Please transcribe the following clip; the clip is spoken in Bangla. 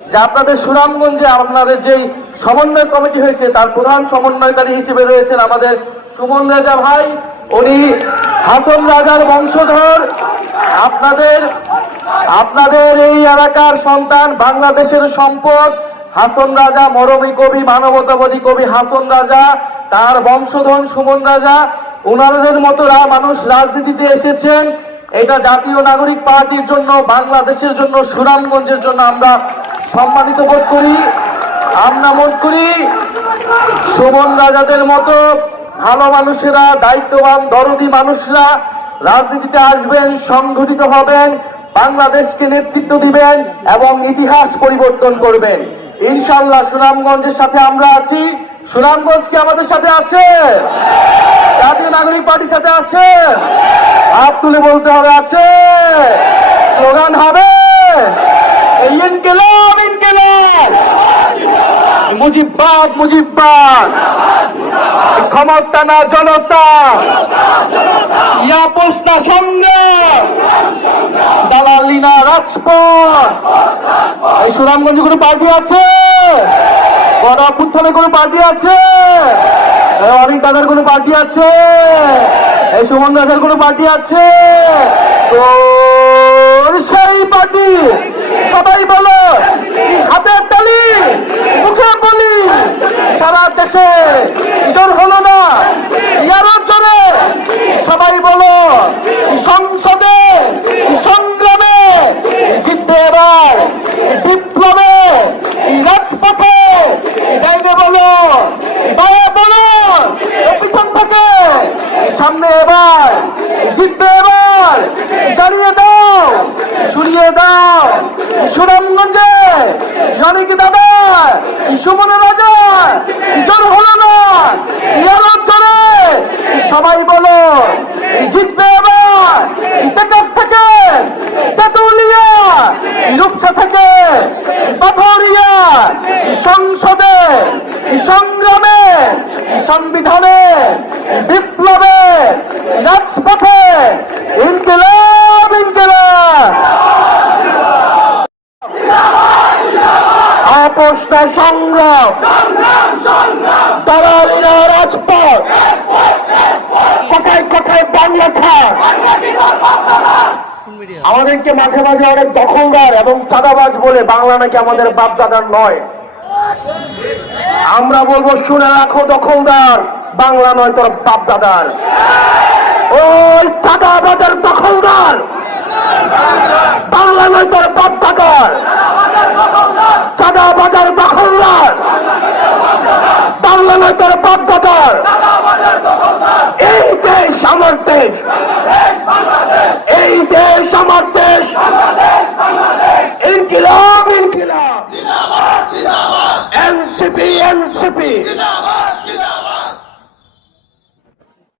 যে আপনাদের সুনামগঞ্জে আপনাদের যেই সমন্বয় কমিটি হয়েছে তার প্রধান সমন্বয়কারী হিসেবে রয়েছেন আমাদের সুমন রাজা ভাই। উনি হাসন রাজার বংশধর। আপনাদের এই এলাকার সন্তান, বাংলাদেশের সম্পদ হাসন রাজা, মরমী কবি, মানবতাবাদী কবি হাসন রাজা, তার বংশধর সুমন রাজা। ওনাদের মতোরা মানুষ রাজনীতিতে এসেছেন। এটা জাতীয় নাগরিক পার্টির জন্য, বাংলাদেশের জন্য, সুনামগঞ্জের জন্য আমরা সম্মানিত বোধ করি। আমরা মনে করি সুমন রাজাদের মতো ভালো মানুষেরা, দায়িত্ববান দরদি মানুষরা রাজনীতিতে আসবেন, সংগঠিত হবেন, বাংলাদেশকে নেতৃত্ব দিবেন এবং ইতিহাস পরিবর্তন করবেন। ইনশাআল্লাহ সুনামগঞ্জের সাথে আমরা আছি। সুনামগঞ্জ কি আমাদের সাথে আছে? জাতীয় নাগরিক পার্টির সাথে আছে? হাত তুলে বলতে হবে আছে। স্লোগান হবে ইনকিলাব ইনকিলাব, মুজিববাদ মুজিববাদ, ক্ষমতা না জনতা, আপোষ না সংগ্রাম, দালালি না রাজপথ। এই সুনামগঞ্জে কোনো পার্টি আছে? গণ অভ্যুত্থানে কোনো পার্টি আছে? অনেক দাদার কোনো পার্টি আছে? এই সুমন রাজার কোনো পার্টি আছে? তো সেই পার্টি সবাই বলো, হাতের তালি, মুখে বলি, সারা দেশে জোর হলো না, ইয়ারও জোরে সবাই বলো, সংসদে সংগ্রামে জিতবে এবার, বিপ্লবে রাজপথে, ডাইনে বলো, বায়ে বলো, পিছন থেকে সামনে এবার জিতবে এবার, জানিয়ে দাও, শুনিয়ে দাও। সুনামগঞ্জে জানিকি দাদা, সুমন রাজা জোর হলো না, ইয়ারও জোরে সবাই বলো, জিতবে এবার। টেকনাফ থেকে তেতুলিয়া, রূপসা থেকে পাথরিয়া, সংসদে সংগ্রামে সংবিধানে বিপ্লবে রাজপথে ইনকিলাব ইনকিলাব, আপোষ না সংগ্রাম, দালালি না রাজপথ, কোথায় কোথায় বাংলা ছাড়। আমাদেরকে মাঝে মাঝে অনেক দখলদার এবং চাঁদাবাজ বলে, বাংলা নাকি আমাদের বাপদাদার নয়। আমরা বলবো, শুনে রাখো দখলদার, বাংলা নয় তোর বাপদাদার। ওই চাঁদাবাজার দখলদার, বাংলা নয় তোর বাপদাদার। চাঁদাবাজার দখলদার, বাংলা নয় তোর বাপদাদার। এই দেশ আমার দেশ, এই দেশ আমার দেশ। ইনকিলাব ইনকিলাব, এনসিপি এনসিপি।